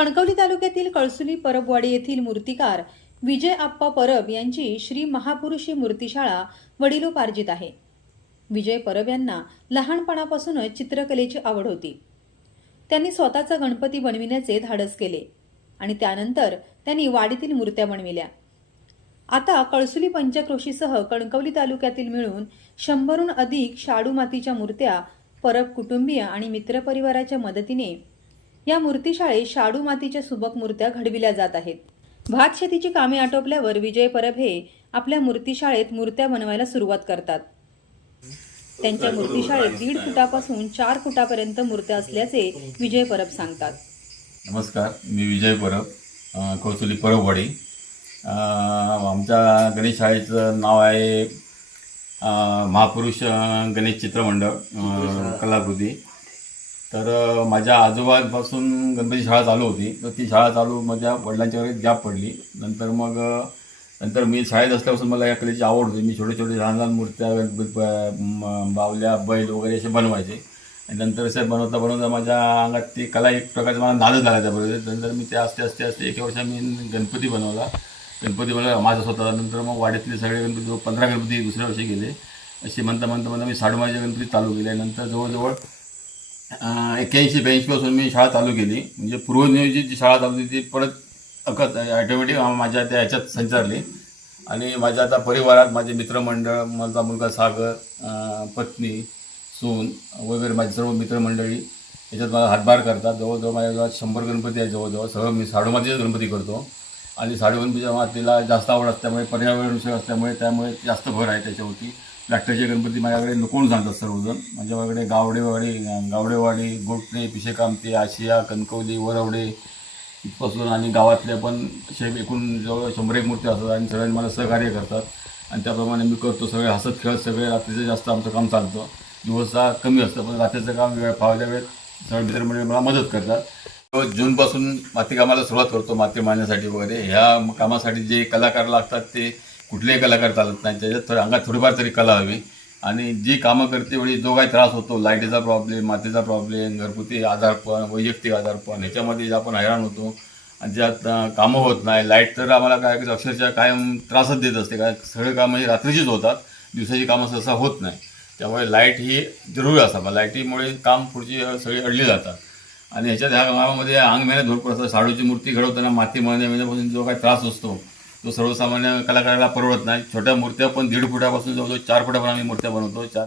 कणकवली तालुक्यातील कळसुली परबवाडी येथील मूर्तिकार विजय आप्पा परब यांची श्री महापुरुषी मूर्तिशाळा वडिलोपार्जित आहे. विजय परब यांना लहानपणापासूनच चित्रकलेची आवड होती. त्यांनी स्वतःचा गणपती बनविण्याचे धाडस केले आणि त्यानंतर त्यांनी वाडीतील मूर्त्या बनविल्या. आता कळसुली पंचक्रोशीसह कणकवली तालुक्यातील मिळून शंभरहून अधिक शाडू मातीच्या मूर्त्या परब कुटुंबीय आणि मित्रपरिवाराच्या मदतीने या मूर्तिशाळेत शाडू मातीच्या सुबक मूर्त्या घडविल्या जात आहेत. भात शेतीची कामे आटोपल्यावर विजय परब हे आपल्या मूर्तिशाळेत मूर्त्या बनवायला सुरुवात करतात. त्यांच्या मूर्तिशाळेत दीड फुटापासून चार फुटापर्यंत मूर्त्या असल्याचे विजय परब सांगतात. नमस्कार मी विजय परब कौसुली परबवाडी. आमच्या गणेश शाळेचं नाव आहे महापुरुष गणेश चित्रमंडळ कलाकृती. तर माझ्या आजोबांपासून गणपती शाळा चालू होती. तर ती शाळा चालू माझ्या वडिलांच्या वगैरे गॅप पडली. नंतर मग नंतर मी शाळेत असल्यापासून मला या कलेची आवड होती. मी छोटे छोटे लहान लहान मूर्त्या गणपती बावल्या बैल वगैरे असे बनवायचे. आणि नंतर असे बनवता बनवता माझ्या अंगात ती कला एक प्रकारचा मला नादच झाला त्याबरोबर. नंतर मी ते असते असते असते एक वर्ष मी गणपती बनवला. गणपती बनवला माझा स्वतः नंतर मग वाड्यातले सगळे गणपती पंधरा गणपती दुसऱ्या वर्षी गेले असे म्हणता म्हणता म्हणता मी साडेमाचे गणपती चालू केले. नंतर जवळजवळ एक्क्याऐंशी ब्याऐंशीपासून मी शाळा चालू केली. म्हणजे पूर्वनियोजित जी शाळा चालू होती ती परत अकत ॲटोमॅटिक माझ्या त्या ह्याच्यात संचारली. आणि माझ्या आता परिवारात माझे मित्रमंडळ माझा मुलगा सागर पत्नी सून वगैरे माझे सर्व मित्रमंडळी याच्यात मला हातभार करतात. जवळजवळ माझ्याजवळ शंभर गणपती आहे जवळजवळ. सगळं मी साडूमातीचे गणपती करतो. आणि साडूगणपतीच्या मातीला जास्त आवड असल्यामुळे पर्यावरण विषय असल्यामुळे त्यामुळे जास्त भर आहे त्याच्यावरती. लाकडाचे गणपती माझ्याकडे लुकवून सांगतात सर्वजण. माझ्याकडे गावडेवाडी गावडेवाडी गोटणे पिशेकामते आशिया कणकवली वरवडे इथपासून आणि गावातल्या पण असे एकूण जवळ शंभर एक मूर्ती असतात आणि सगळ्यांनी मला सहकार्य करतात. आणि त्याप्रमाणे मी करतो सगळे हसत खेळत सगळे रात्रीचं जास्त आमचं काम चालतं. दिवसा कमी असतं पण रात्रीचं काम वेळ फावल्या वेळेत सगळे मित्रमंडळी मला मदत करतात. जूनपासून माती कामाला सुरुवात करतो माती मारण्यासाठी वगैरे. ह्या कामासाठी जे कलाकार लागतात ते कुठलेही कलाकार चालत नाही. त्याच्यात थोडं अंगात थोडीफार तरी कला हवी. आणि जी कामं करते वेळी जो काही त्रास होतो लाईटीचा प्रॉब्लेम मातीचा प्रॉब्लेम घरगुती आजारपण वैयक्तिक आजारपण ह्याच्यामध्ये आपण हैराण होतो आणि ज्यात कामं होत नाही. लाइट तर आम्हाला काय अक्षरशः कायम त्रासच देत असते. काय सगळे कामं ही रात्रीचीच होतात. दिवसाची कामं सहसा होत नाही. त्यामुळे लाइट ही जरुरी असावं. लाईटीमुळे काम पुढची सगळी अडली जातात. आणि ह्याच्यात ह्या कामामध्ये अंग मेहनत भरपूर असतात शाडूची मूर्ती घडवताना माती मळण्यापासून जो काही त्रास असतो तो सर्वसामान्य कलाकाराला परवडत नाही. छोट्या मूर्त्या पण दीड फुटापासून जवळजवळ चार फुटापर्यंत आम्ही मूर्त्या बनवतो. चार